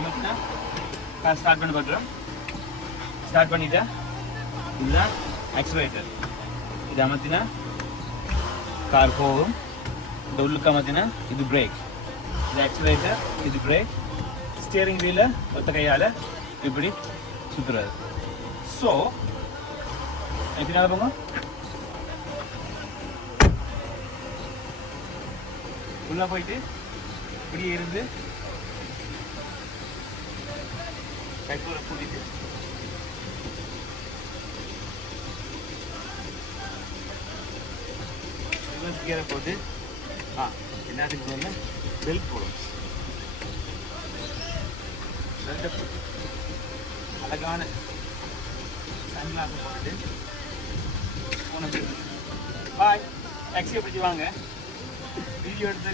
அமர்த்தினா car start பண்ணி பார்க்குறோம். Start பண்ணிட்டா இதுதான் ஆக்சிலரேட்டர். இது அமர்த்தினா கார் போகும். இந்த உள்ளுக்கு அமர்த்தினா இது பிரேக். இது ஆக்சிலரேட்டர், இது பிரேக். ஸ்டியரிங் வீலை ஒத்த கையால் இப்படி சுற்றுறது. ஸோ பின்னால் போங்க. உள்ளே போயிட்டு இப்படியே இருந்து கைக்கூரை கூட்டிட்டு கீரை போட்டு என்னத்துக்கு போகணும், பெல்ட் போடும். அழகான சன்கிளாஸ் போட்டுட்டு போன பாய் டாக்ஸியை பிடிச்சி வாங்க. வீடியோ எடுத்து